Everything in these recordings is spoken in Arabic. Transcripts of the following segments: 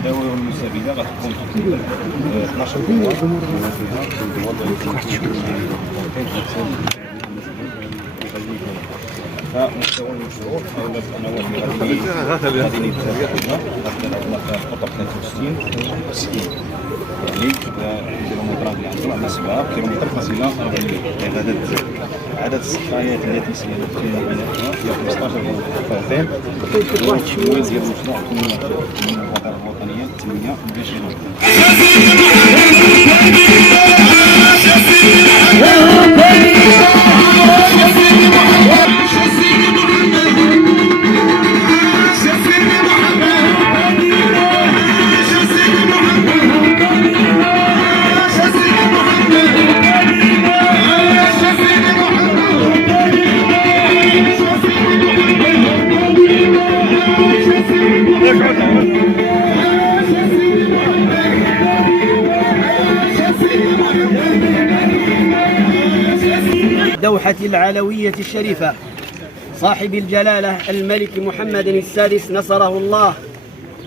الدورة المسابقة غتكون 12 دور فمستوى المشروع حول السنوات اللي غادي نتابعوها غتكون خطة 63 يعني الكيلومترات اللي عندنا عندنا 7 كيلومتر فاصلة 40 يعني عدد السقايات اللي تيسير في بنائها هي 15 فرد والتمويل ديال المشروع من الوزارة الوطنية 28 دوحة العلوية الشريفة صاحب الجلالة الملك محمد السادس نصره الله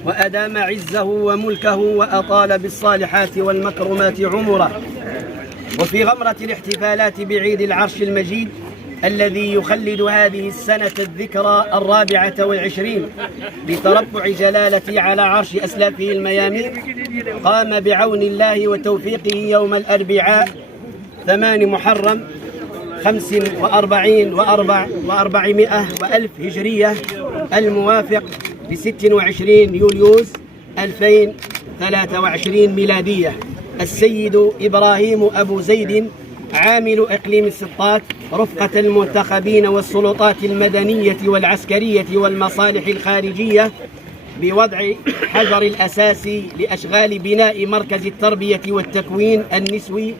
وأدام عزه وملكه وأطال بالصالحات والمكرمات عمره. وفي غمرة الاحتفالات بعيد العرش المجيد الذي يخلد هذه السنة الذكرى 24 بتربع جلالته على عرش أسلافه الميامين، قام بعون الله وتوفيقه يوم الأربعاء 8 محرم 45 و400 وألف هجرية الموافق ب 26 يوليوز 2023 ميلادية السيد إبراهيم أبو زيد عامل إقليم السطات رفقة المنتخبين والسلطات المدنية والعسكرية والمصالح الخارجية بوضع حجر الأساس لأشغال بناء مركز التربية والتكوين النسوي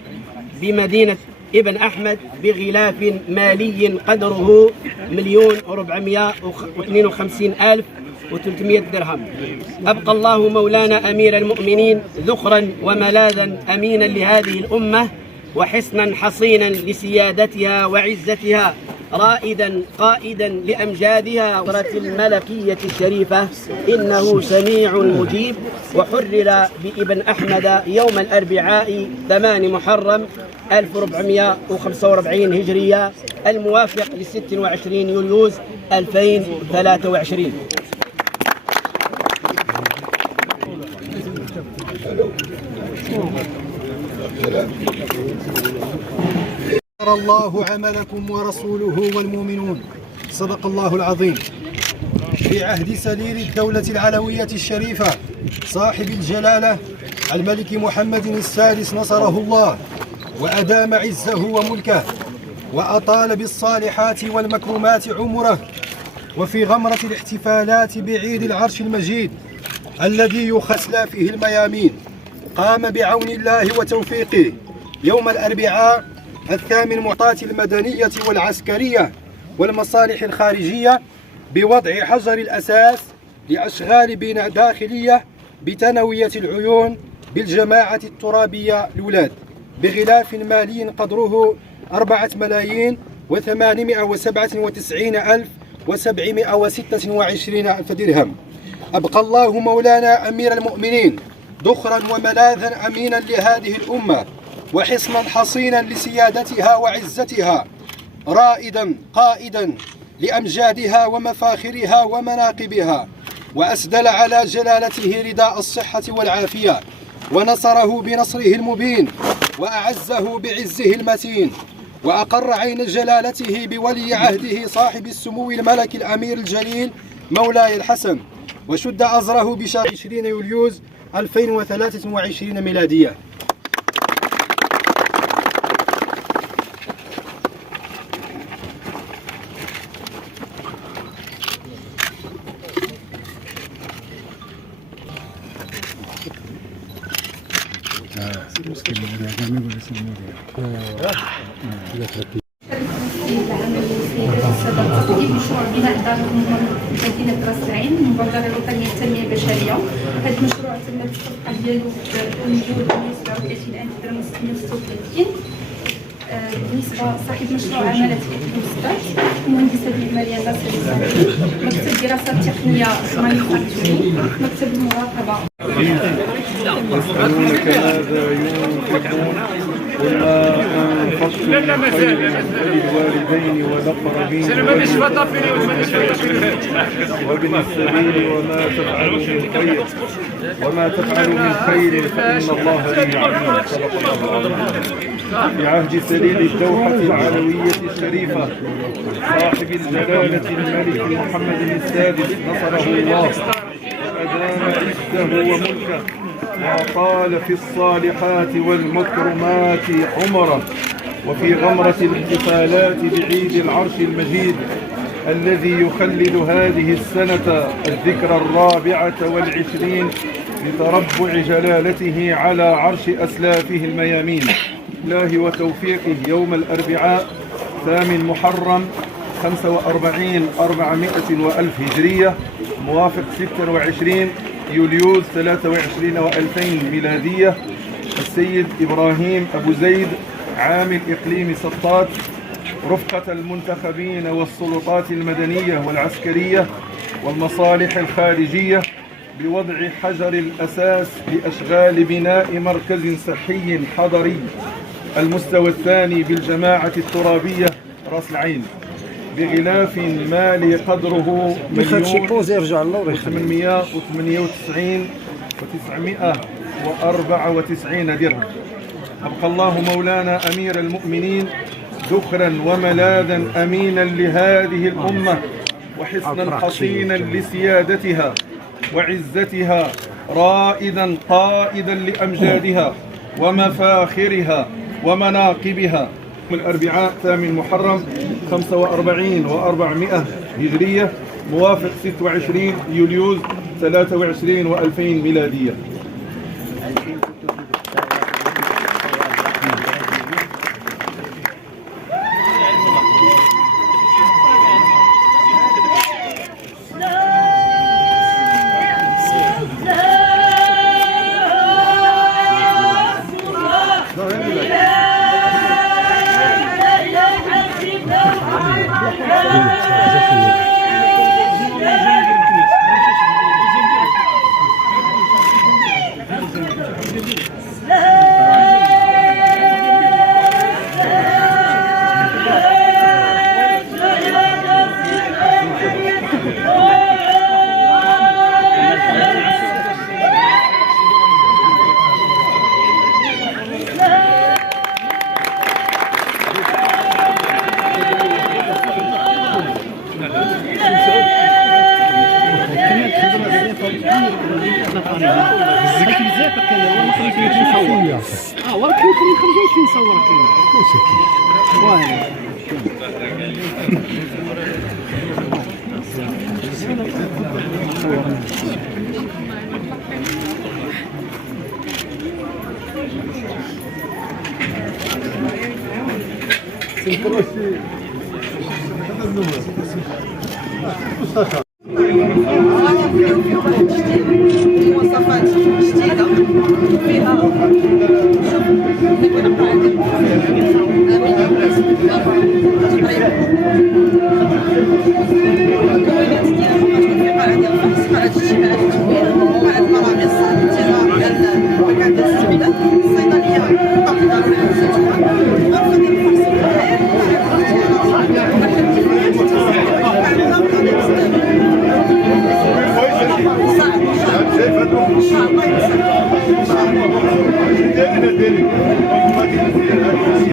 بمدينة ابن أحمد بغلاف مالي قدره 1,452,300 درهم. أبقى الله مولانا أمير المؤمنين ذخرا وملاذا أمينا لهذه الأمة وحصنا حصينا لسيادتها وعزتها، رائدا قائدا لأمجادها ورة الملكية الشريفة، إنه سميع مجيب. وحرر بابن أحمد يوم الأربعاء 8 محرم 1445 هجرية الموافق ل 26 يوليوز 2023. الله عملكم ورسوله والمؤمنون. صدق الله العظيم. في عهد سليل الدولة العلوية الشريفة صاحب الجلالة الملك محمد السادس نصره الله وأدام عزه وملكه وأطال بالصالحات والمكرمات عمره، وفي غمرة الاحتفالات بعيد العرش المجيد الذي يخسل فيه الميامين، قام بعون الله وتوفيقه يوم الأربعاء 8 معطاة المدنية والعسكرية والمصالح الخارجية بوضع حجر الأساس لأشغال بناء داخلية بتنوية العيون بالجماعة الترابية لولاد بغلاف مالي قدره 4,897,726 درهم. أبقى الله مولانا أمير المؤمنين ذخرا وملاذا أمينا لهذه الأمة وحصنا حصينا لسيادتها وعزتها، رائدا قائدا لأمجادها ومفاخرها ومناقبها، وأسدل على جلالته رداء الصحة والعافية ونصره بنصره المبين، وأعزه بعزه المتين، وأقر عين جلالته بولي عهده صاحب السمو الملك الأمير الجليل مولاي الحسن، وشد أزره بشهر 20 يوليوز 2023 ميلادية. مشروع بناء دار الأمم مدينة راس العين، المبادرة الوطنية للتنمية البشرية. هذا المشروع تم التصفيق ديالو بوجود 137,000 درهم و636. بالنسبة صاحب مشروع عملت في 2016 مهندسة المالية ناصر الزهري، مكتب دراسات تقنية مانيفاكتورين، مكتب المراقبة. يسألونك ماذا ينفقون قل ما أنفقتم من خير فللوالدين والأقربين وابن السبيل وما تفعلوا من خير فإن الله به عليم. صدق الله العظيم. في عهد سليل الدوحة العلوية الشريفة صاحب الجلالة الملك محمد السادس نصره الله وأدام عزه وملكه، وقال في الصالحات والمكرمات عمره، وفي غمرة الاحتفالات بعيد العرش المجيد الذي يخلد هذه السنة الذكرى 24 لتربع جلالته على عرش أسلافه الميامين الله وتوفيقه يوم الأربعاء 8 محرم 45,400 هجرية موافق 26 يوليوز 23 و2000 ميلادية، السيد إبراهيم أبو زيد عامل إقليم سطات، رفقة المنتخبين والسلطات المدنية والعسكرية والمصالح الخارجية، بوضع حجر الأساس لأشغال بناء مركز صحي حضري المستوى الثاني بالجماعة الترابية راس العين بغلاف مالي قدره 1,898,994 درهم. أبقى الله مولانا أمير المؤمنين ذخرا وملاذا أمينا لهذه الأمة، وحصنا حصينا لسيادتها وعزتها، رائدا قائدا لأمجادها ومفاخرها ومناقبها. الأربعاء 8 محرم 45,400 هجرية موافق 26 يوليوز 23 و2000 ميلادية. مواصفات جديدة فيها صعب. ديالك